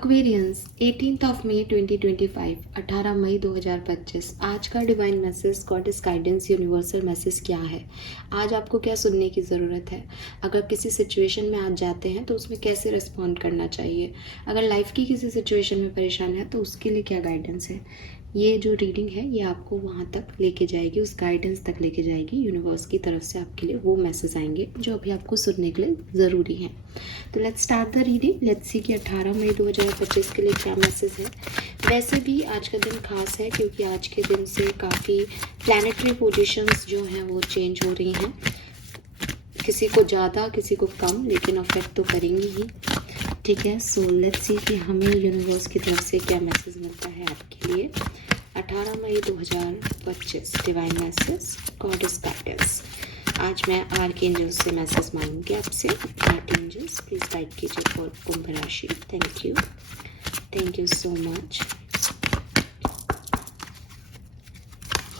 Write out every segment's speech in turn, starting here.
Aquarians 18th of May 2025, 18 मई 2025। आज का divine message, goddess guidance, universal message क्या है? आज आपको क्या सुनने की ज़रूरत है? अगर किसी सिचुएशन में आज जाते हैं तो उसमें कैसे रिस्पॉन्ड करना चाहिए? अगर लाइफ की किसी सिचुएशन में परेशान है तो उसके लिए क्या गाइडेंस है? ये जो रीडिंग है ये आपको वहाँ तक लेके जाएगी, उस गाइडेंस तक लेके जाएगी। यूनिवर्स की तरफ से आपके लिए वो मैसेज आएंगे जो अभी आपको सुनने के लिए ज़रूरी हैं। तो let's start the reading. Let's see कि 18 मई 2025 के लिए क्या मैसेज है। वैसे भी आज का दिन खास है क्योंकि आज के दिन से काफ़ी प्लैनेटरी पोजीशंस जो हैं वो चेंज हो रही हैं, किसी को ज़्यादा किसी को कम, लेकिन अफेक्ट तो करेंगी ही। ठीक है, सो लेट्स सी कि हमें यूनिवर्स की तरफ से क्या मैसेज मिलता है आपके लिए 18 मई 2025। Divine message, goddess guidance. आज मैं आर्कएंजल्स से मैसेज मांगूंगी आपसे। आर्कएंजल्स प्लीज गाइड कीजिए फॉर कुंभ राशि। Thank you so much.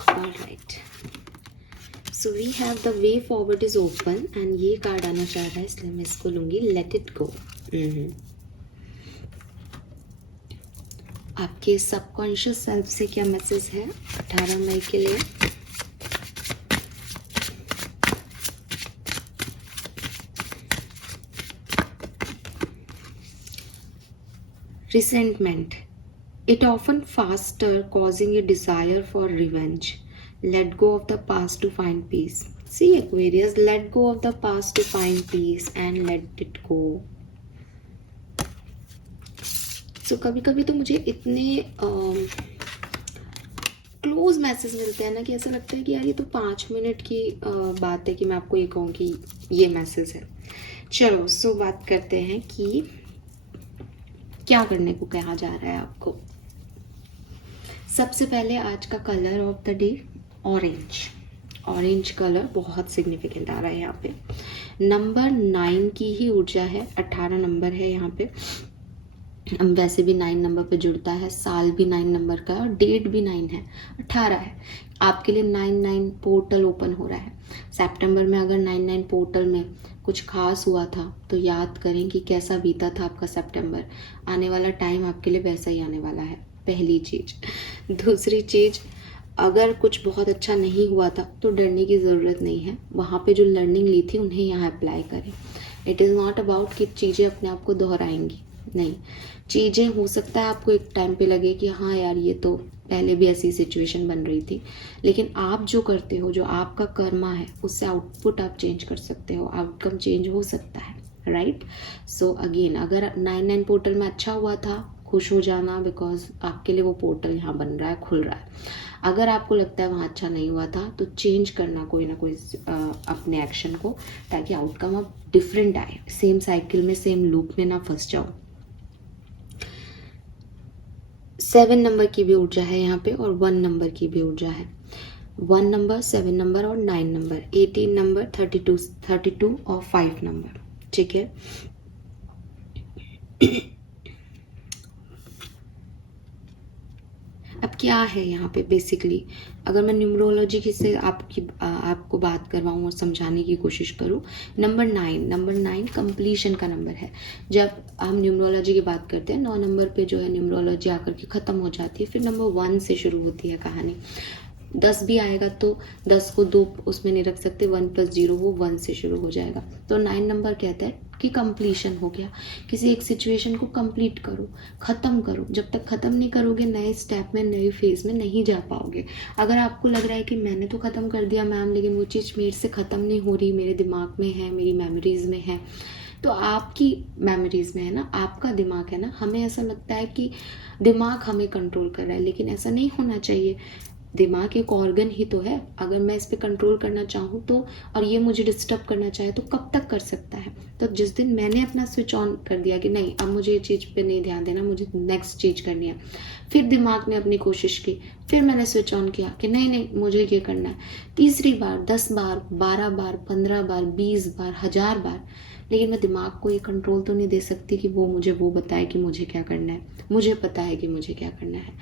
Alright, so we have the way forward is open and ये कार्ड आना चाह रहा है इसलिए मैं इसको लूंगी। Let it go. आपके सबकॉन्शियस सेल्फ से क्या मैसेज है 18 मई के लिए? Resentment. It often faster, causing a desire for revenge. Let go of the past to find peace. See Aquarius, let go of the past to find peace and let it go. So कभी कभी तो मुझे इतने close message मिलते हैं ना कि ऐसा लगता है कि यार ये तो 5 मिनट की बात है कि मैं आपको ये कहूँ कि ये मैसेज है। चलो सो बात करते हैं कि क्या करने को कहा जा रहा है आपको। सबसे पहले आज का colour of the day orange colour बहुत सिग्निफिकेंट आ रहा है यहाँ पे। नंबर 9 की ही ऊर्जा है, 18 नंबर है यहाँ पे। वैसे भी 9 नंबर पे जुड़ता है, साल भी 9 नंबर का और डेट भी 9 है, 18 है। आपके लिए 9 पोर्टल ओपन हो रहा है। सितंबर में अगर 9 पोर्टल में कुछ खास हुआ था तो याद करें कि कैसा बीता था आपका सितंबर। आने वाला टाइम आपके लिए वैसा ही आने वाला है, पहली चीज। दूसरी चीज, अगर कुछ बहुत अच्छा नहीं हुआ था तो डरने की ज़रूरत नहीं है। वहाँ पे जो लर्निंग ली थी उन्हें यहाँ अप्लाई करें। इट इज़ नॉट अबाउट कि चीज़ें अपने आप को दोहराएंगी, नहीं। चीज़ें हो सकता है आपको एक टाइम पे लगे कि हाँ यार ये तो पहले भी ऐसी सिचुएशन बन रही थी, लेकिन आप जो करते हो, जो आपका कर्मा है, उससे आउटपुट आप चेंज कर सकते हो, आउटकम चेंज हो सकता है, राइट। सो अगेन, अगर 9 पोर्टल में अच्छा हुआ था, खुश हो जाना, बिकॉज आपके लिए वो पोर्टल यहाँ बन रहा है, खुल रहा है। अगर आपको लगता है वहाँ अच्छा नहीं हुआ था तो चेंज करना कोई ना कोई अपने एक्शन को, ताकि आउटकम अब डिफरेंट आए, सेम साइकिल में, सेम लूप में ना फंस जाओ। 7 नंबर की भी ऊर्जा है यहाँ पे और 1 नंबर की भी ऊर्जा है। 1 नंबर, 7 नंबर और 9 नंबर, 18 नंबर, 32 और 5 नंबर। ठीक है, अब क्या है यहाँ पे बेसिकली, अगर मैं न्यूमरोलॉजी की से आपको बात करवाऊँ और समझाने की कोशिश करूँ। नंबर 9 कंप्लीशन का नंबर है। जब हम न्यूमरोलॉजी की बात करते हैं 9 नंबर पे जो है न्यूमरोलॉजी आकर के ख़त्म हो जाती है, फिर नंबर 1 से शुरू होती है कहानी। 10 भी आएगा तो 10 को 2 उसमें नहीं रख सकते, 1 + 0 वो 1 से शुरू हो जाएगा। तो 9 नंबर कहता है कि कंप्लीशन हो गया, किसी एक सिचुएशन को कंप्लीट करो, ख़त्म करो। जब तक ख़त्म नहीं करोगे नए स्टेप में, नए फेज में नहीं जा पाओगे। अगर आपको लग रहा है कि मैंने तो ख़त्म कर दिया मैम, लेकिन वो चीज़ मेरे से ख़त्म नहीं हो रही, मेरे दिमाग में है, मेरी मेमोरीज में है, तो आपकी मेमोरीज में है ना, आपका दिमाग है ना। हमें ऐसा लगता है कि दिमाग हमें कंट्रोल कर रहा है, लेकिन ऐसा नहीं होना चाहिए। दिमाग एक ऑर्गन ही तो है। अगर मैं इस पर कंट्रोल करना चाहूँ तो, और ये मुझे डिस्टर्ब करना चाहे तो कब तक कर सकता है? तो जिस दिन मैंने अपना स्विच ऑन कर दिया कि नहीं अब मुझे ये चीज़ पे नहीं ध्यान देना, मुझे नेक्स्ट चीज़ करनी है, फिर दिमाग ने अपनी कोशिश की, फिर मैंने स्विच ऑन किया कि नहीं मुझे ये करना है, तीसरी बार, 10 बार, 12 बार, 15 बार, 20 बार, 1000 बार, लेकिन मैं दिमाग को ये कंट्रोल तो नहीं दे सकती कि वो मुझे वो बताए कि मुझे क्या करना है। मुझे पता है कि मुझे क्या करना है।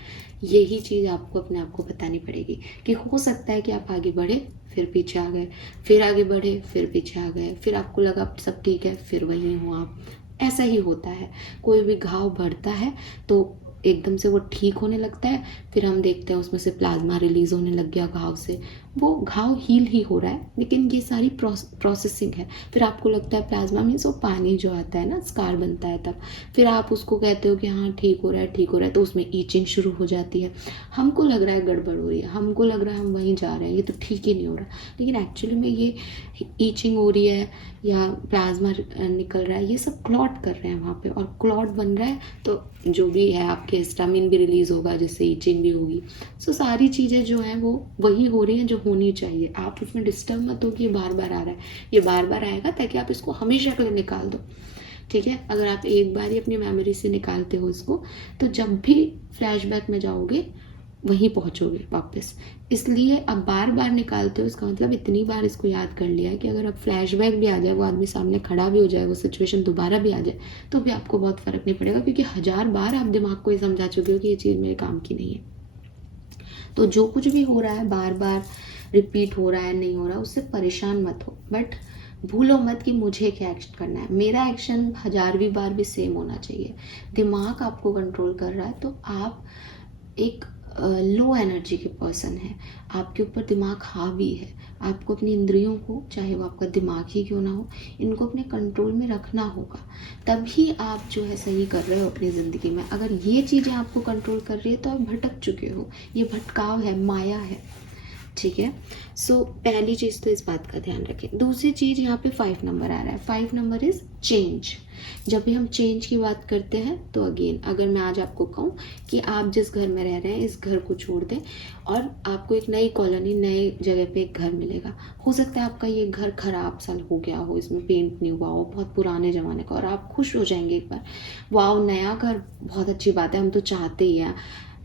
यही चीज़ आपको अपने आप को बतानी पड़ेगी कि हो सकता है कि आप आगे बढ़े, फिर पीछे आ गए, फिर आगे बढ़े, फिर पीछे आ गए, फिर आपको लगा सब ठीक है, फिर वहीं हो आप। ऐसा ही होता है, कोई भी घाव बढ़ता है तो एकदम से वो ठीक होने लगता है, फिर हम देखते हैं उसमें से प्लाज्मा रिलीज होने लग गया घाव से, वो घाव हील ही हो रहा है, लेकिन ये सारी प्रोसेसिंग है। फिर आपको लगता है प्लाज्मा मीन्स वो पानी जो आता है ना, स्कार बनता है तब, फिर आप उसको कहते हो कि हाँ ठीक हो रहा है, ठीक हो रहा है, तो उसमें ईचिंग शुरू हो जाती है। हमको लग रहा है गड़बड़ हो रही है, हमको लग रहा है हम वहीं जा रहे हैं, ये तो ठीक ही नहीं हो रहा, लेकिन एक्चुअली में ये ईचिंग हो रही है या प्लाज्मा निकल रहा है, ये सब क्लॉट कर रहे हैं वहाँ पे, और क्लॉट बन रहा है तो जो भी है आपके हिस्टामिन भी रिलीज होगा, जिससे ईचिंग भी होगी। सो सारी चीज़ें जो हैं वो वही हो रही हैं जो होनी चाहिए। आप उसमें डिस्टर्ब मत हो कि ये बार बार आ रहा है, ये बार बार आएगा ताकि आप इसको हमेशा के लिए निकाल दो, ठीक है। अगर आप एक बार ही अपनी मेमोरी से निकालते हो इसको, तो जब भी फ्लैशबैक में जाओगे वहीं पहुंचोगे वापस। इसलिए अब बार बार निकालते हो, इसका मतलब इतनी बार इसको याद कर लिया है कि अगर अब फ्लैशबैक भी आ जाए, वो आदमी सामने खड़ा भी हो जाए, वो सिचुएशन दोबारा भी आ जाए, तो भी आपको बहुत फर्क नहीं पड़ेगा, क्योंकि 1000 बार आप दिमाग को ये समझा चुके हो कि ये चीज़ मेरे काम की नहीं है। तो जो कुछ भी हो रहा है बार बार रिपीट हो रहा है, नहीं हो रहा, उससे परेशान मत हो, बट भूलो मत कि मुझे क्या एक्शन करना है। मेरा एक्शन 1000वीं बार भी सेम होना चाहिए। दिमाग आपको कंट्रोल कर रहा है तो आप एक लो एनर्जी के पर्सन है, आपके ऊपर दिमाग हावी है। आपको अपनी इंद्रियों को, चाहे वो आपका दिमाग ही क्यों ना हो, इनको अपने कंट्रोल में रखना होगा, तभी आप जो है सही कर रहे हो अपनी ज़िंदगी में। अगर ये चीज़ें आपको कंट्रोल कर रही है तो आप भटक चुके हो, ये भटकाव है, माया है, ठीक है। सो पहली चीज़ तो इस बात का ध्यान रखें। दूसरी चीज़, यहाँ पे 5 नंबर आ रहा है, 5 नंबर इज चेंज। जब भी हम चेंज की बात करते हैं तो अगेन, अगर मैं आज आपको कहूँ कि आप जिस घर में रह रहे हैं इस घर को छोड़ दें और आपको एक नई कॉलोनी, नई जगह पे एक घर मिलेगा, हो सकता है आपका ये घर खराब सा हो गया हो, इसमें पेंट नहीं हुआ हो, बहुत पुराने ज़माने का, और आप खुश हो जाएंगे एक बार, वाह नया घर, बहुत अच्छी बात है, हम तो चाहते ही हैं,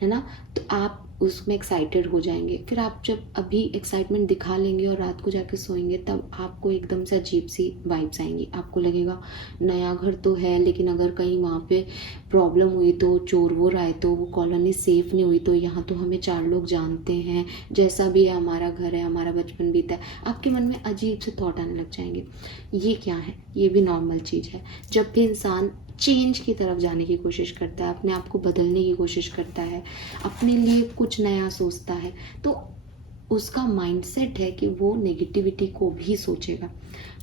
है ना। तो आप उसमें एक्साइटेड हो जाएंगे। फिर आप जब अभी एक्साइटमेंट दिखा लेंगे और रात को जाके सोएंगे, तब आपको एकदम से अजीब सी वाइब्स आएंगी। आपको लगेगा नया घर तो है, लेकिन अगर कहीं वहाँ पे प्रॉब्लम हुई तो, चोर वोर आए तो, वो कॉलोनी सेफ नहीं हुई तो, यहाँ तो हमें 4 लोग जानते हैं, जैसा भी है हमारा घर है, हमारा बचपन बीता है, आपके मन में अजीब से थॉट आने लग जाएंगे। ये क्या है? ये भी नॉर्मल चीज़ है। जब भी इंसान चेंज की तरफ जाने की कोशिश करता है, अपने आप को बदलने की कोशिश करता है, अपने लिए कुछ नया सोचता है, तो उसका माइंडसेट है कि वो नेगेटिविटी को भी सोचेगा।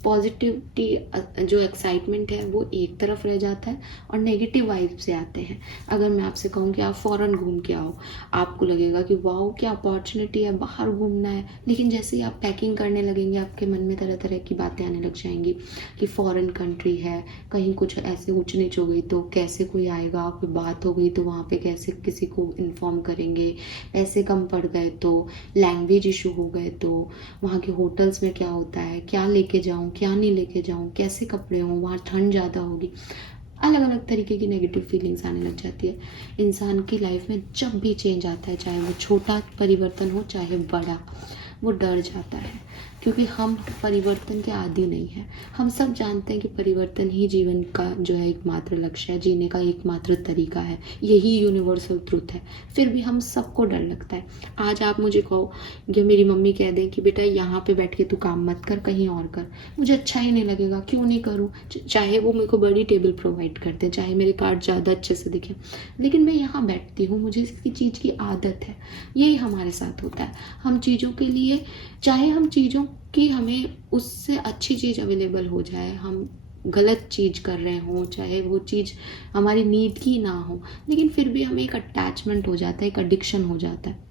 पॉजिटिविटी जो एक्साइटमेंट है वो एक तरफ रह जाता है और नेगेटिव वाइब से आते हैं। अगर मैं आपसे कहूँ कि आप फ़ॉरेन घूम के आओ, आपको लगेगा कि वाओ क्या अपॉर्चुनिटी है, बाहर घूमना है, लेकिन जैसे ही आप पैकिंग करने लगेंगे आपके मन में तरह तरह की बातें आने लग जाएंगी कि फ़ॉरेन कंट्री है, कहीं कुछ ऐसे ऊंच नीच हो गई तो कैसे कोई आएगा, कोई बात हो गई तो वहाँ पे कैसे किसी को इन्फॉर्म करेंगे, पैसे कम पड़ गए तो, लैंग्वेज इशू हो गए तो, वहाँ के होटल्स में क्या होता है, क्या लेके जाऊँ क्या नहीं लेके जाऊँ, कैसे कपड़े हों, वहाँ ठंड ज़्यादा होगी, अलग अलग तरीके की नेगेटिव फीलिंग्स आने लग जाती है। इंसान की लाइफ में जब भी चेंज आता है, चाहे वो छोटा परिवर्तन हो चाहे बड़ा, वो डर जाता है, क्योंकि हम परिवर्तन के आदी नहीं हैं। हम सब जानते हैं कि परिवर्तन ही जीवन का जो है एकमात्र लक्ष्य है, जीने का एकमात्र तरीका है, यही यूनिवर्सल ट्रुथ है। फिर भी हम सबको डर लगता है। आज आप मुझे कहो कि मेरी मम्मी कह दें कि बेटा यहाँ पे बैठ के तू काम मत कर, कहीं और कर, मुझे अच्छा ही नहीं लगेगा, क्यों नहीं करूँ, चाहे वो मेरे को बड़ी टेबल प्रोवाइड करते हैं, चाहे मेरे कार्ड ज़्यादा अच्छे से दिखे, लेकिन मैं यहाँ बैठती हूँ, मुझे इसकी चीज़ की आदत है। यही हमारे साथ होता है। हम चीज़ों के लिए, चाहे हम चीज़ों कि हमें उससे अच्छी चीज़ अवेलेबल हो जाए, हम गलत चीज़ कर रहे हों, चाहे वो चीज़ हमारी नीड की ना हो, लेकिन फिर भी हमें एक अटैचमेंट हो जाता है, एक एडिक्शन हो जाता है।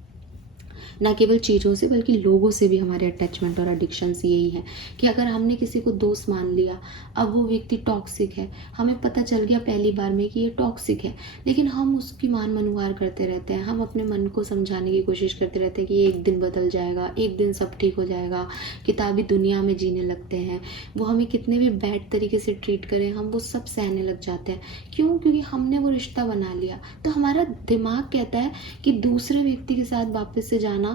ना केवल चीज़ों से बल्कि लोगों से भी हमारे अटैचमेंट और एडिक्शंस यही है कि अगर हमने किसी को दोस्त मान लिया, अब वो व्यक्ति टॉक्सिक है, हमें पता चल गया पहली बार में कि ये टॉक्सिक है, लेकिन हम उसकी मान मनुवार करते रहते हैं, हम अपने मन को समझाने की कोशिश करते रहते हैं कि एक दिन बदल जाएगा, एक दिन सब ठीक हो जाएगा, किताबी दुनिया में जीने लगते हैं। वो हमें कितने भी बैड तरीके से ट्रीट करें, हम वो सब सहने लग जाते हैं। क्यों? क्योंकि हमने वो रिश्ता बना लिया। तो हमारा दिमाग कहता है कि दूसरे व्यक्ति के साथ वापस से जाना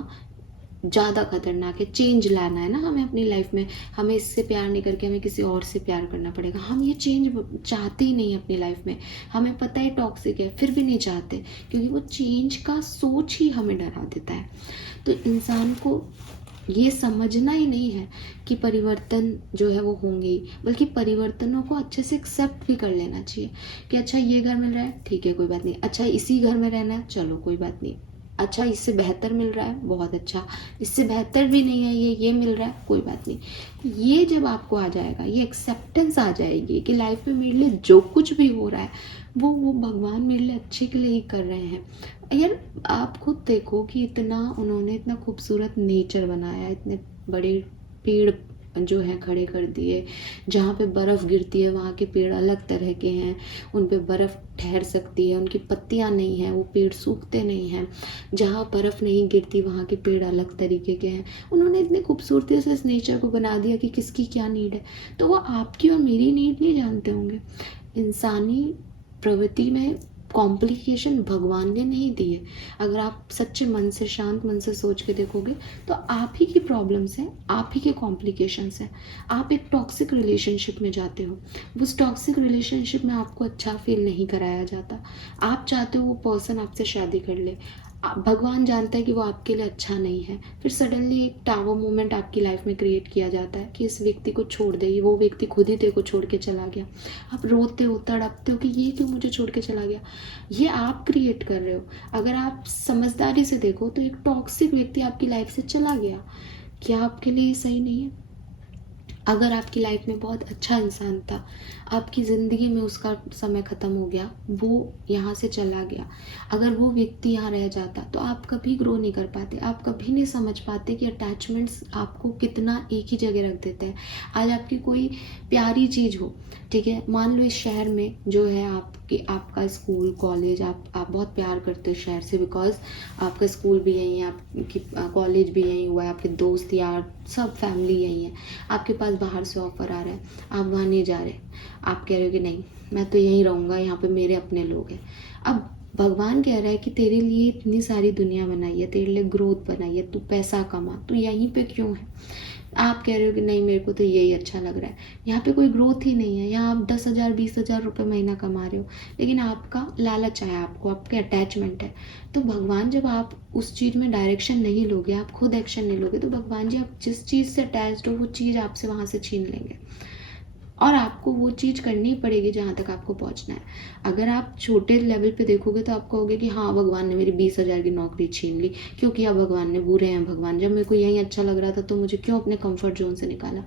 ज़्यादा खतरनाक है, चेंज लाना है ना हमें अपनी लाइफ में, हमें इससे प्यार नहीं करके हमें किसी और से प्यार करना पड़ेगा। हम ये चेंज चाहते ही नहीं अपनी लाइफ में, हमें पता है टॉक्सिक है, फिर भी नहीं चाहते, क्योंकि वो चेंज का सोच ही हमें डरा देता है। तो इंसान को ये समझना ही नहीं है कि परिवर्तन जो है वो होंगे ही, बल्कि परिवर्तनों को अच्छे से एक्सेप्ट भी कर लेना चाहिए कि अच्छा ये घर मिल रहा है, ठीक है कोई बात नहीं, अच्छा इसी घर में रहना है, चलो कोई बात नहीं, अच्छा इससे बेहतर मिल रहा है, बहुत अच्छा, इससे बेहतर भी नहीं है ये मिल रहा है, कोई बात नहीं। ये जब आपको आ जाएगा, ये एक्सेप्टेंस आ जाएगी कि लाइफ में मेरे लिए जो कुछ भी हो रहा है वो भगवान मेरे लिए अच्छे के लिए ही कर रहे हैं। यार आप खुद देखो कि इतना खूबसूरत नेचर बनाया, इतने बड़े पेड़ जो है खड़े कर दिए, जहाँ पे बर्फ़ गिरती है वहाँ के पेड़ अलग तरह के हैं, उन पे बर्फ़ ठहर सकती है, उनकी पत्तियाँ नहीं हैं, वो पेड़ सूखते नहीं हैं। जहाँ बर्फ़ नहीं गिरती वहाँ के पेड़ अलग तरीके के हैं। उन्होंने इतनी खूबसूरती से इस नेचर को बना दिया कि किसकी क्या नीड है, तो वो आपकी और मेरी नीड नहीं जानते होंगे। इंसानी प्रवृत्ति में कॉम्प्लिकेशन भगवान ने नहीं दिए। अगर आप सच्चे मन से, शांत मन से सोच के देखोगे तो आप ही की प्रॉब्लम्स हैं, आप ही के कॉम्प्लिकेशंस हैं। आप एक टॉक्सिक रिलेशनशिप में जाते हो, उस टॉक्सिक रिलेशनशिप में आपको अच्छा फील नहीं कराया जाता, आप चाहते हो वो पर्सन आपसे शादी कर ले, भगवान जानता है कि वो आपके लिए अच्छा नहीं है, फिर सडनली एक टावर मोमेंट आपकी लाइफ में क्रिएट किया जाता है कि इस व्यक्ति को छोड़ दे, वो व्यक्ति खुद ही तेरे को छोड़ के चला गया। आप रोते हो, तड़पते हो कि ये क्यों मुझे छोड़ के चला गया। ये आप क्रिएट कर रहे हो। अगर आप समझदारी से देखो तो एक टॉक्सिक व्यक्ति आपकी लाइफ से चला गया, क्या आपके लिए सही नहीं है? अगर आपकी लाइफ में बहुत अच्छा इंसान था, आपकी ज़िंदगी में उसका समय ख़त्म हो गया, वो यहाँ से चला गया, अगर वो व्यक्ति यहाँ रह जाता तो आप कभी ग्रो नहीं कर पाते, आप कभी नहीं समझ पाते कि अटैचमेंट्स आपको कितना एक ही जगह रख देते हैं। आज आपकी कोई प्यारी चीज़ हो, ठीक है, मान लो इस शहर में जो है आपका स्कूल कॉलेज, आप बहुत प्यार करते हो शहर से, बिकॉज आपका स्कूल भी यहीं है, आपकी कॉलेज भी यहीं हुआ है, आपके दोस्त यार सब फैमिली यहीं है, आपके पास बाहर से ऑफ़र आ रहा है, आप वहाँ नहीं जा रहे, आप कह रहे हो कि नहीं मैं तो यहीं रहूँगा, यहाँ पे मेरे अपने लोग हैं। अब भगवान कह रहा है कि तेरे लिए इतनी सारी दुनिया बनाई है, तेरे लिए ग्रोथ बनाई है, तू पैसा कमा, तू यहीं पे क्यों है? आप कह रहे हो कि नहीं मेरे को तो यही अच्छा लग रहा है, यहाँ पे कोई ग्रोथ ही नहीं है, यहाँ आप 10,000 20,000 रुपये महीना कमा रहे हो, लेकिन आपका लालच आया, आपके अटैचमेंट है। तो भगवान जब आप उस चीज़ में डायरेक्शन नहीं लोगे, आप खुद एक्शन नहीं लोगे, तो भगवान जी आप जिस चीज़ से अटैच्ड हो वो चीज़ आपसे वहाँ से छीन लेंगे और आपको वो चीज़ करनी ही पड़ेगी जहाँ तक आपको पहुँचना है। अगर आप छोटे लेवल पे देखोगे तो आप कहोगे कि हाँ भगवान ने मेरी 20,000 की नौकरी छीन ली, क्यों किया भगवान ने, बुरे हैं भगवान, जब मेरे को यहीं अच्छा लग रहा था तो मुझे क्यों अपने कंफर्ट जोन से निकाला।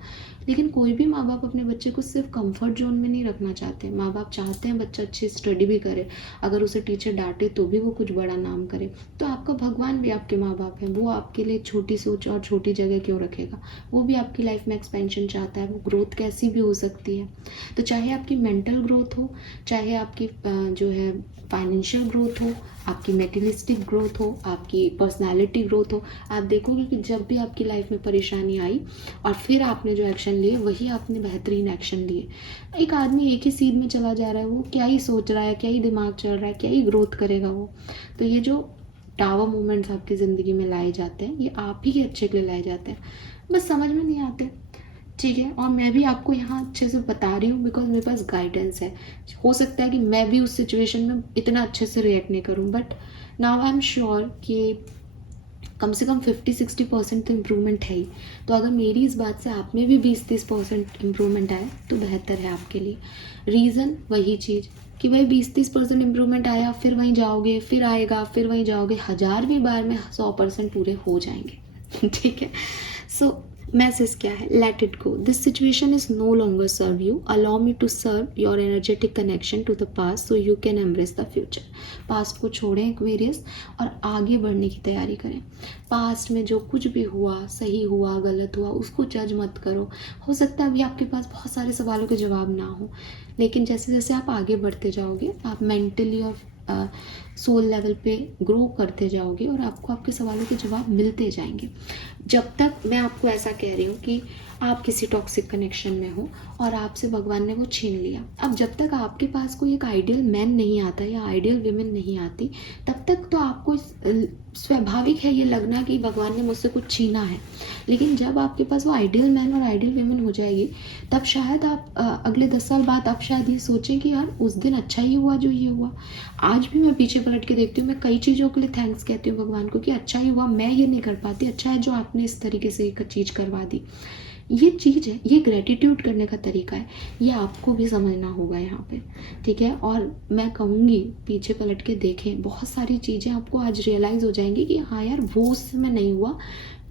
लेकिन कोई भी माँ बाप अपने बच्चे को सिर्फ कंफर्ट जोन में नहीं रखना चाहते। माँ बाप चाहते हैं बच्चा अच्छी स्टडी भी करे, अगर उसे टीचर डांटे तो भी वो कुछ बड़ा नाम करे। तो आपका भगवान भी आपके माँ बाप हैं, वो आपके लिए छोटी सोच और छोटी जगह क्यों रखेगा, वो भी आपकी लाइफ में एक्सपेंशन चाहता है, वो ग्रोथ कैसी भी हो सकती है। तो चाहे आपकी मेंटल ग्रोथ हो, चाहे आपकी जो है फाइनेंशियल ग्रोथ हो, आपकी मेटेरियलिस्टिक ग्रोथ हो, आपकी पर्सनालिटी ग्रोथ हो, आप देखोगे कि जब भी आपकी लाइफ में परेशानी आई और फिर आपने जो एक्शन लिए वही आपने बेहतरीन एक्शन लिए। एक आदमी एक ही सीध में चला जा रहा है, वो क्या ही सोच रहा है, क्या ही दिमाग चल रहा है, क्या ही ग्रोथ करेगा वो। तो ये जो टावर मोमेंट्स आपकी ज़िंदगी में लाए जाते हैं, ये आप ही के अच्छे के लिए लाए जाते हैं, बस समझ में नहीं आते, ठीक है। और मैं भी आपको यहाँ अच्छे से बता रही हूँ बिकॉज मेरे पास गाइडेंस है। हो सकता है कि मैं भी उस सिचुएशन में इतना अच्छे से रिएक्ट नहीं करूँ, but now I am sure कि कम से कम 50-60% तो इम्प्रूवमेंट है ही। तो अगर मेरी इस बात से आप में भी 20-30% इम्प्रूवमेंट आए तो बेहतर है आपके लिए। रीज़न वही चीज़ कि भाई 20-30% इम्प्रूवमेंट आया, फिर वहीं जाओगे, फिर आएगा, फिर वहीं जाओगे, 1000वीं बार में 100% पूरे हो जाएंगे ठीक है। सो मैसेज क्या है, let it go, this situation is no longer serve you, allow me to serve your energetic connection to the past so you can embrace the future. Past को छोड़ें एक्वेरियस और आगे बढ़ने की तैयारी करें। पास्ट में जो कुछ भी हुआ, सही हुआ गलत हुआ, उसको जज मत करो। हो सकता है अभी आपके पास बहुत सारे सवालों के जवाब ना हो, लेकिन जैसे जैसे आप आगे बढ़ते जाओगे आप मेंटली और सोल लेवल पे ग्रो करते जाओगे और आपको आपके सवालों के जवाब मिलते जाएंगे। जब तक मैं आपको ऐसा कह रही हूँ कि आप किसी टॉक्सिक कनेक्शन में हो और आपसे भगवान ने वो छीन लिया, अब जब तक आपके पास कोई एक आइडियल मैन नहीं आता या आइडियल विमेन नहीं आती, तब तक तो आपको स्वाभाविक है ये लगना कि भगवान ने मुझसे कुछ छीना है। लेकिन जब आपके पास वो आइडियल मैन और आइडियल विमेन हो जाएगी, तब शायद आप अगले 10 साल बाद आप शायद ये सोचें कि यार उस दिन अच्छा ही हुआ जो ये हुआ, आज भी मैं पीछे पलट के देखती हूँ, मैं कई चीज़ों के लिए थैंक्स कहती हूँ भगवान को कि अच्छा ही हुआ, मैं ये नहीं कर पाती, अच्छा है जो आपने इस तरीके से एक चीज़ करवा दी। ये चीज़ है, ये ग्रेटिट्यूड करने का तरीका है, ये आपको भी समझना होगा यहाँ पे, ठीक है। और मैं कहूँगी पीछे पलट के देखें, बहुत सारी चीज़ें आपको आज रियलाइज़ हो जाएंगी कि हाँ यार वो उस समय नहीं हुआ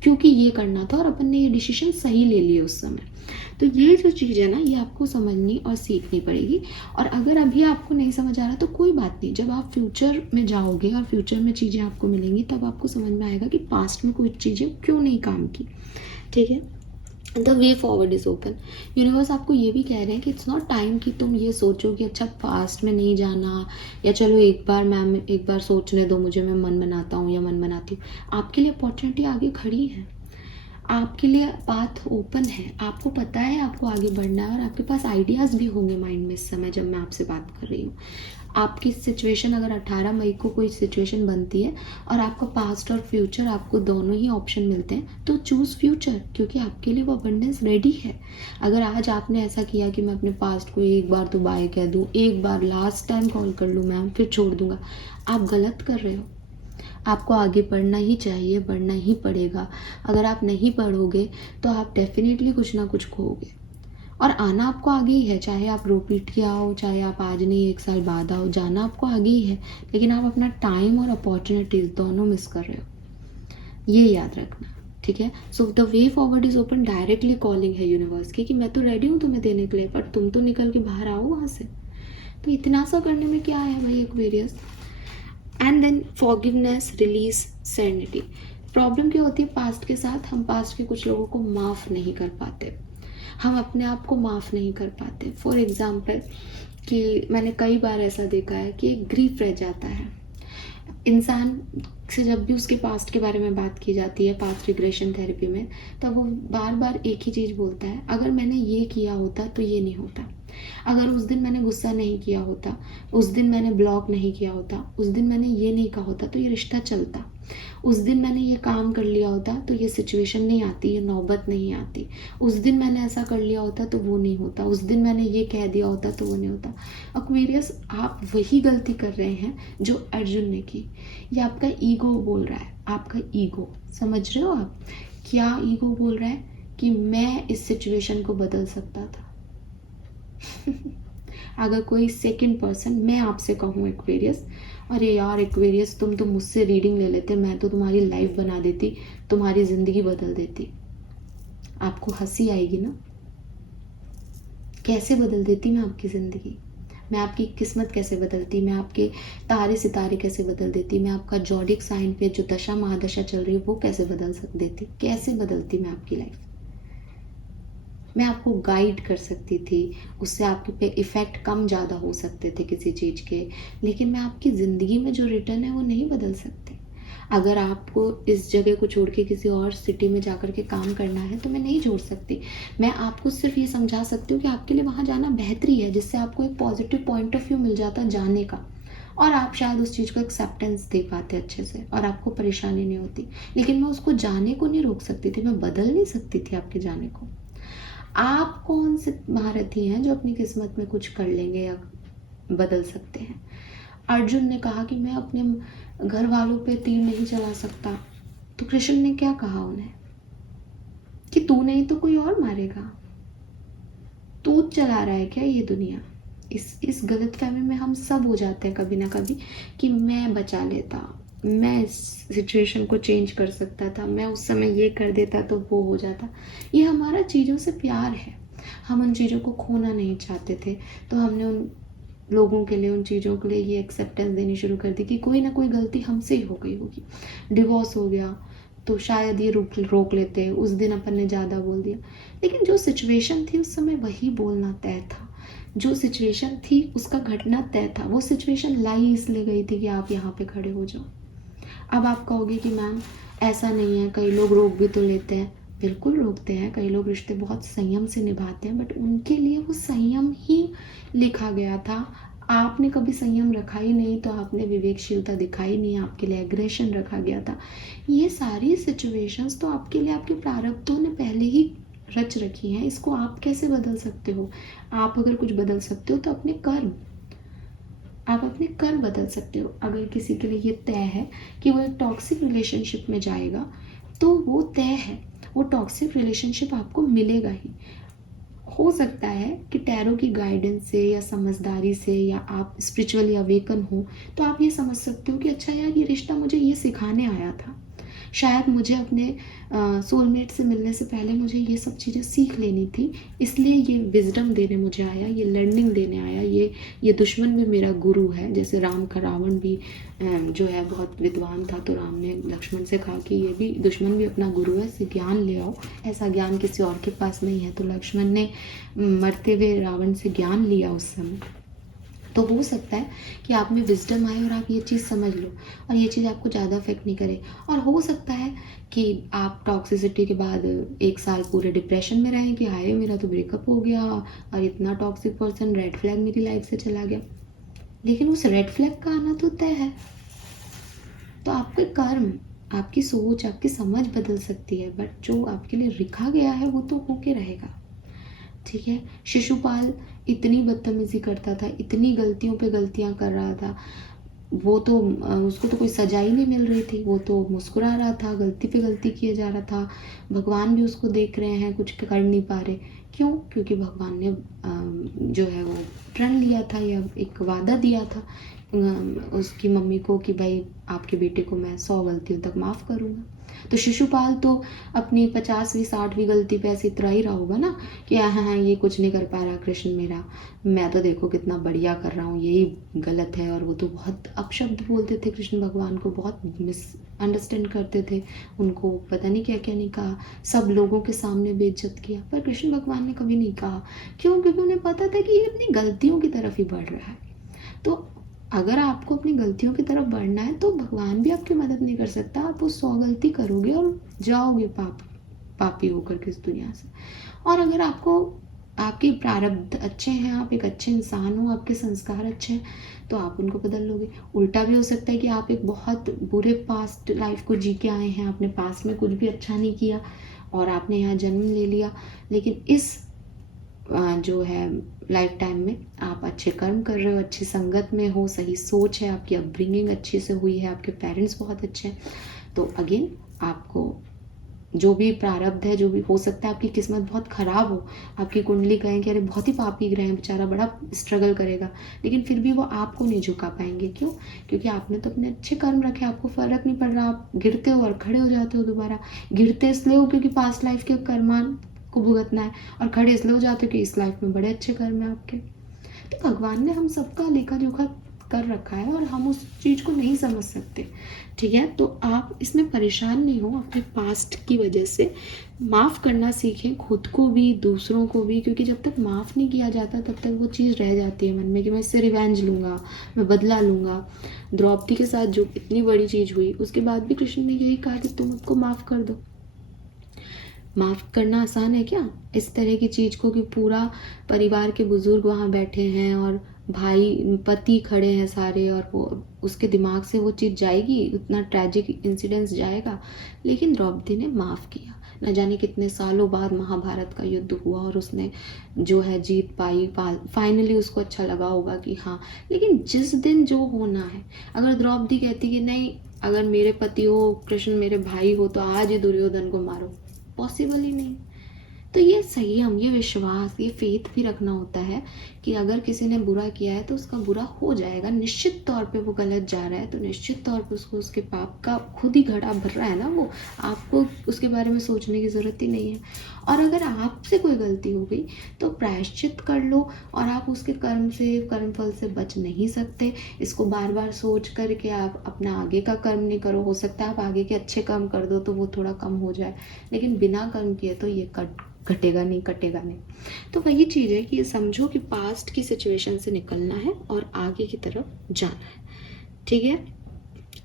क्योंकि ये करना था और अपन ने ये डिसीजन सही ले लिए उस समय। तो ये जो चीज़ है ना, ये आपको समझनी और सीखनी पड़ेगी। और अगर अभी आपको नहीं समझ आ रहा तो कोई बात नहीं, जब आप फ्यूचर में जाओगे और फ्यूचर में चीज़ें आपको मिलेंगी तब आपको समझ में आएगा कि पास्ट में कुछ चीज़ें क्यों नहीं काम की, ठीक है। The way forward is open. Universe आपको ये भी कह रहे हैं कि इट्स नॉट टाइम कि तुम ये सोचो कि अच्छा पास्ट में नहीं जाना, या चलो एक बार मैम एक बार सोचने दो मुझे, मैं मन बनाता हूँ या मन बनाती हूँ। आपके लिए अपॉर्चुनिटी आगे खड़ी है, आपके लिए पाथ ओपन है, आपको पता है आपको आगे बढ़ना है और आपके पास आइडियाज़ भी होंगे माइंड में इस समय जब मैं आपसे बात कर रही हूँ। आपकी सिचुएशन अगर 18 मई को कोई सिचुएशन बनती है और आपका पास्ट और फ्यूचर आपको दोनों ही ऑप्शन मिलते हैं तो चूज़ फ्यूचर, क्योंकि आपके लिए वो अबंडेंस रेडी है। अगर आज आपने ऐसा किया कि मैं अपने पास्ट को एक बार तो बाय कह दूँ, एक बार लास्ट टाइम कॉल कर लूँ मैम फिर छोड़ दूँगा, आप गलत कर रहे हो। आपको आगे बढ़ना ही चाहिए, बढ़ना ही पड़ेगा। अगर आप नहीं पढ़ोगे तो आप डेफिनेटली कुछ ना कुछ खोओगे। और आना आपको आगे ही है, चाहे आप रो पीट के आओ, चाहे आप आज नहीं 1 साल बाद आओ, जाना आपको आगे ही है। लेकिन आप अपना टाइम और अपॉर्चुनिटीज दोनों मिस कर रहे हो, ये याद रखना, ठीक है। So the way forward is open, directly calling है यूनिवर्स की कि मैं तो रेडी हूँ तुम्हें देने के लिए, पर तुम तो निकल के बाहर आओ वहाँ से। तो इतना सा करने में क्या है भाई Aquarius. And then forgiveness, release, serenity. Problem क्या होती है पास्ट के साथ, हम पास्ट के कुछ लोगों को माफ़ नहीं कर पाते, हम अपने आप को माफ़ नहीं कर पाते। फॉर एग्ज़ाम्पल कि मैंने कई बार ऐसा देखा है कि एक ग्रीफ रह जाता है इंसान से, जब भी उसके पास्ट के बारे में बात की जाती है पास्ट रिग्रेशन थेरेपी में, तब वो बार बार एक ही चीज़ बोलता है, अगर मैंने ये किया होता तो ये नहीं होता, अगर उस दिन मैंने गुस्सा नहीं किया होता, उस दिन मैंने ब्लॉक नहीं किया होता, उस दिन मैंने ये नहीं कहा होता तो ये रिश्ता चलता, उस दिन मैंने ये काम कर लिया होता तो ये सिचुएशन नहीं आती, ये नौबत नहीं आती, उस दिन मैंने ऐसा कर लिया होता तो वो नहीं होता, उस दिन मैंने ये कह दिया होता तो वो नहीं होता। एक्वेरियस, आप वही गलती कर रहे हैं जो अर्जुन ने की। ये आपका ईगो बोल रहा है, आपका ईगो, समझ रहे हो आप क्या ईगो बोल रहा है कि मैं इस सिचुएशन को बदल सकता था। अगर कोई सेकंड पर्सन, मैं आपसे कहूँ एक्वेरियस, अरे यार एक्वेरियस तुम तो मुझसे रीडिंग ले लेते, मैं तो तुम्हारी लाइफ बना देती, तुम्हारी ज़िंदगी बदल देती, आपको हंसी आएगी ना। कैसे बदल देती मैं आपकी ज़िंदगी, मैं आपकी किस्मत कैसे बदलती, मैं आपके तारे सितारे कैसे बदल देती, मैं आपका जॉडिक साइन पे जो दशा महादशा चल रही है वो कैसे बदल देती, कैसे बदलती मैं आपकी लाइफ। मैं आपको गाइड कर सकती थी, उससे आपके पे इफ़ेक्ट कम ज़्यादा हो सकते थे किसी चीज़ के, लेकिन मैं आपकी ज़िंदगी में जो रिटर्न है वो नहीं बदल सकते। अगर आपको इस जगह को छोड़ के किसी और सिटी में जाकर के काम करना है तो मैं नहीं छोड़ सकती। मैं आपको सिर्फ ये समझा सकती हूँ कि आपके लिए वहाँ जाना बेहतरी है, जिससे आपको एक पॉजिटिव पॉइंट ऑफ व्यू मिल जाता जाने का, और आप शायद उस चीज़ को एक्सेप्टेंस दे पाते अच्छे से और आपको परेशानी नहीं होती। लेकिन मैं उसको जाने को नहीं रोक सकती थी, मैं बदल नहीं सकती थी आपके जाने को। आप कौन से महारथी हैं जो अपनी किस्मत में कुछ कर लेंगे या बदल सकते हैं। अर्जुन ने कहा कि मैं अपने घर वालों पे तीर नहीं चला सकता, तो कृष्ण ने क्या कहा उन्हें कि तू नहीं तो कोई और मारेगा, तू चला रहा है क्या ये दुनिया। इस गलतफहमी में हम सब हो जाते हैं कभी ना कभी कि मैं बचा लेता, मैं इस सिचुएशन को चेंज कर सकता था, मैं उस समय ये कर देता तो वो हो जाता। ये हमारा चीज़ों से प्यार है, हम उन चीज़ों को खोना नहीं चाहते थे, तो हमने उन लोगों के लिए, उन चीज़ों के लिए ये एक्सेप्टेंस देनी शुरू कर दी कि कोई ना कोई गलती हमसे ही हो गई होगी। डिवोर्स हो गया तो शायद ये रोक लेते, उस दिन अपन ने ज़्यादा बोल दिया, लेकिन जो सिचुएशन थी उस समय वही बोलना तय था, जो सिचुएशन थी उसका घटना तय था। वो सिचुएशन लाई इसलिए गई थी कि आप यहाँ पे खड़े हो जाओ। अब आप कहोगे कि मैम ऐसा नहीं है, कई लोग रोक भी तो लेते हैं। बिल्कुल रोकते हैं, कई लोग रिश्ते बहुत संयम से निभाते हैं, बट उनके लिए वो संयम ही लिखा गया था। आपने कभी संयम रखा ही नहीं, तो आपने विवेकशीलता दिखाई नहीं, आपके लिए एग्रेशन रखा गया था। ये सारी सिचुएशंस तो आपके लिए आपके प्रारब्धों ने पहले ही रच रखी हैं, इसको आप कैसे बदल सकते हो। आप अगर कुछ बदल सकते हो तो अपने कर्म, आप अपने कर्म बदल सकते हो। अगर किसी के लिए ये तय है कि वो एक टॉक्सिक रिलेशनशिप में जाएगा, तो वो तय है, वो टॉक्सिक रिलेशनशिप आपको मिलेगा ही। हो सकता है कि टैरो की गाइडेंस से या समझदारी से या आप स्पिरिचुअली अवेकन हो तो आप ये समझ सकते हो कि अच्छा यार, ये रिश्ता मुझे ये सिखाने आया था। शायद मुझे अपने सोलमेट से मिलने से पहले मुझे ये सब चीज़ें सीख लेनी थी, इसलिए ये विजडम देने मुझे आया, ये लर्निंग देने आया। ये दुश्मन भी मेरा गुरु है। जैसे राम का रावण भी जो है बहुत विद्वान था, तो राम ने लक्ष्मण से कहा कि ये भी दुश्मन भी अपना गुरु है, इससे ज्ञान ले आओ। ऐसा ज्ञान किसी और के पास नहीं है। तो लक्ष्मण ने मरते हुए रावण से ज्ञान लिया उस समय। तो हो सकता है कि आप में विजडम आए और आप ये चीज़ समझ लो और ये चीज़ आपको ज़्यादा अफेक्ट नहीं करे। और हो सकता है कि आप टॉक्सिसिटी के बाद 1 साल पूरे डिप्रेशन में रहें कि हाय मेरा तो ब्रेकअप हो गया और इतना टॉक्सिक पर्सन, रेड फ्लैग मेरी लाइफ से चला गया। लेकिन उस रेड फ्लैग का आना तो तय है। तो आपके कर्म, आपकी सोच, आपकी समझ बदल सकती है, बट जो आपके लिए लिखा गया है वो तो होके रहेगा। ठीक है। शिशुपाल इतनी बदतमीजी करता था, इतनी गलतियों पे गलतियां कर रहा था, वो तो उसको तो कोई सजा ही नहीं मिल रही थी, वो तो मुस्कुरा रहा था, गलती पे गलती किए जा रहा था। भगवान भी उसको देख रहे हैं, कुछ कर नहीं पा रहे। क्यों? क्योंकि भगवान ने जो है वो प्रण लिया था या एक वादा दिया था उसकी मम्मी को कि भाई आपके बेटे को मैं 100 गलतियों तक माफ़ करूँगा। तो शिशुपाल तो अपनी 50वीं 60वीं गलती पे ऐसे इतरा ही रहा होगा ना कि हाँ हाँ ये कुछ नहीं कर पा रहा कृष्ण मेरा, मैं तो देखो कितना बढ़िया कर रहा हूँ, यही गलत है। और वो तो बहुत अपशब्द बोलते थे कृष्ण भगवान को, बहुत मिसअंडरस्टैंड करते थे उनको, पता नहीं क्या क्या नहीं कहा, सब लोगों के सामने बेइज्जत किया। पर कृष्ण भगवान ने कभी नहीं कहा। क्यों? क्योंकि उन्हें पता था कि ये अपनी गलतियों की तरफ ही बढ़ रहा है। तो अगर आपको अपनी गलतियों की तरफ बढ़ना है तो भगवान भी आपकी मदद नहीं कर सकता। आप वो 100 गलती करोगे और जाओगे पापी होकर के इस दुनिया से। और अगर आपको आपके प्रारब्ध अच्छे हैं, आप एक अच्छे इंसान हो, आपके संस्कार अच्छे हैं, तो आप उनको बदल लोगे। उल्टा भी हो सकता है कि आप एक बहुत बुरे पास्ट लाइफ को जी के आए हैं, आपने पास्ट में कुछ भी अच्छा नहीं किया और आपने यहाँ जन्म ले लिया, लेकिन इस जो है लाइफ टाइम में आप अच्छे कर्म कर रहे हो, अच्छी संगत में हो, सही सोच है, आपकी अपब्रिंगिंग अच्छी से हुई है, आपके पेरेंट्स बहुत अच्छे हैं, तो अगेन आपको जो भी प्रारब्ध है, जो भी हो सकता है आपकी किस्मत बहुत ख़राब हो, आपकी कुंडली कहें कि अरे बहुत ही पापी ग्रह है, बेचारा बड़ा स्ट्रगल करेगा, लेकिन फिर भी वो आपको नहीं झुका पाएंगे। क्यों? क्योंकि आपने तो अपने अच्छे कर्म रखे, आपको फ़र्क नहीं पड़ रहा, आप गिरते हो और खड़े हो जाते हो दोबारा। गिरते इसलिए हो क्योंकि पास्ट लाइफ के कर्मान को भुगतना है, और खड़े इसलिए हो जाते हो कि इस लाइफ में बड़े अच्छे कर्म है आपके। तो भगवान ने हम सबका लेखा जोखा कर रखा है और हम उस चीज़ को नहीं समझ सकते। ठीक है। तो आप इसमें परेशान नहीं हो अपने पास्ट की वजह से। माफ़ करना सीखें, खुद को भी दूसरों को भी, क्योंकि जब तक माफ़ नहीं किया जाता तब तक वो चीज़ रह जाती है मन में कि मैं इससे रिवेंज लूँगा, मैं बदला लूँगा। द्रौपदी के साथ जो इतनी बड़ी चीज़ हुई, उसके बाद भी कृष्ण ने यही कहा कि तुम उसको माफ़ कर दो। माफ़ करना आसान है क्या इस तरह की चीज़ को, कि पूरा परिवार के बुजुर्ग वहाँ बैठे हैं और भाई पति खड़े हैं सारे, और वो उसके दिमाग से वो चीज़ जाएगी, उतना ट्रैजिक इंसिडेंस जाएगा। लेकिन द्रौपदी ने माफ़ किया। न जाने कितने सालों बाद महाभारत का युद्ध हुआ और उसने जो है जीत पाई, फाइनली उसको अच्छा लगा होगा कि हाँ। लेकिन जिस दिन जो होना है, अगर द्रौपदी कहती कि नहीं, अगर मेरे पति हो, कृष्ण मेरे भाई हो, तो आज ही दुर्योधन को मारो, पॉसिबल ही नहीं। तो ये संयम, ये विश्वास, ये फेथ भी रखना होता है कि अगर किसी ने बुरा किया है तो उसका बुरा हो जाएगा। निश्चित तौर पे वो गलत जा रहा है तो निश्चित तौर पे उसको उसके पाप का खुद ही घड़ा भर रहा है ना वो, आपको उसके बारे में सोचने की ज़रूरत ही नहीं है। और अगर आपसे कोई गलती हो गई तो प्रायश्चित कर लो, और आप उसके कर्म फल से बच नहीं सकते। इसको बार बार सोच करके आप अपना आगे का कर्म नहीं करो। हो सकता है आप आगे के अच्छे कर्म कर दो तो वो थोड़ा कम हो जाए, लेकिन बिना कर्म किए तो ये घटेगा नहीं, कटेगा नहीं। तो वही चीज़ है कि समझो कि पास्ट की सिचुएशन से निकलना है और आगे की तरफ जाना है। ठीक है।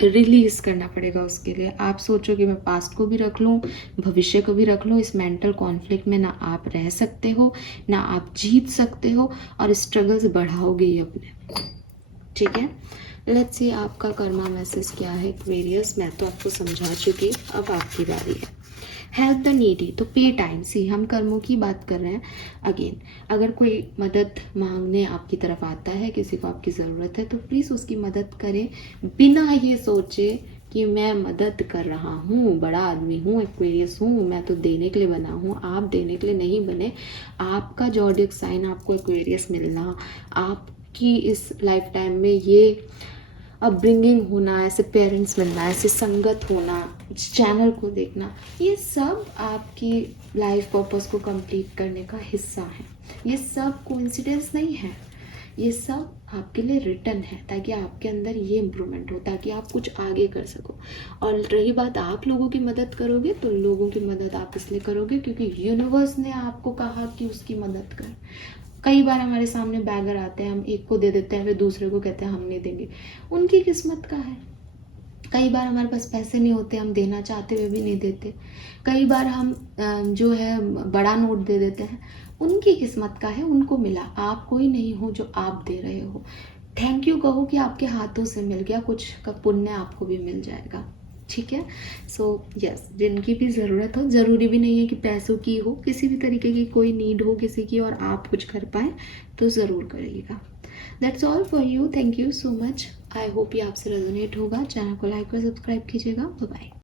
रिलीज करना पड़ेगा उसके लिए। आप सोचो कि मैं पास्ट को भी रख लूँ, भविष्य को भी रख लूँ, इस मेंटल कॉन्फ्लिक्ट में ना आप रह सकते हो, ना आप जीत सकते हो, और स्ट्रगल्स बढ़ाओगे ही अपने। ठीक है। लेट्स सी आपका कर्मा मैसेज क्या है। एक्वेरियस, मैं तो आपको समझा चुकी, अब आपकी बारी है। हेल्प द नीडी, तो पे टाइम। सी हम कर्मों की बात कर रहे हैं। अगेन, अगर कोई मदद मांगने आपकी तरफ आता है, किसी को आपकी ज़रूरत है, तो प्लीज़ उसकी मदद करें बिना ये सोचे कि मैं मदद कर रहा हूँ, बड़ा आदमी हूँ, एक्वेरियस हूँ, मैं तो देने के लिए बना हूँ। आप देने के लिए नहीं बने। आपका ज़ोडिएक साइन, आपको एक्वेरियस मिलना, आपकी इस लाइफ टाइम में ये अपब्रिंगिंग होना, ऐसे पेरेंट्स मिलना, ऐसे संगत होना, इस चैनल को देखना, ये सब आपकी लाइफ पर्पस को कंप्लीट करने का हिस्सा है। ये सब कोइंसिडेंस नहीं है, ये सब आपके लिए रिटर्न है, ताकि आपके अंदर ये इम्प्रूवमेंट हो, ताकि आप कुछ आगे कर सको। और रही बात आप लोगों की मदद करोगे, तो लोगों की मदद आप इसलिए करोगे क्योंकि यूनिवर्स ने आपको कहा कि उसकी मदद कर। कई बार हमारे सामने बैगर आते हैं, हम एक को दे देते हैं, फिर दूसरे को कहते हैं हम नहीं देंगे, उनकी किस्मत का है। कई बार हमारे पास पैसे नहीं होते, हम देना चाहते हुए भी नहीं देते। कई बार हम जो है बड़ा नोट दे देते हैं, उनकी किस्मत का है, उनको मिला। आप कोई नहीं हो जो आप दे रहे हो। थैंक यू कहो कि आपके हाथों से मिल गया, कुछ का पुण्य आपको भी मिल जाएगा। ठीक है। सो यस, जिनकी भी ज़रूरत हो, ज़रूरी भी नहीं है कि पैसों की हो, किसी भी तरीके की कोई नीड हो किसी की और आप कुछ कर पाए, तो ज़रूर करिएगा। That's all for you. Thank you so much. I hope ये आपसे रेजोनेट होगा। चैनल को लाइक और सब्सक्राइब कीजिएगा। Bye bye.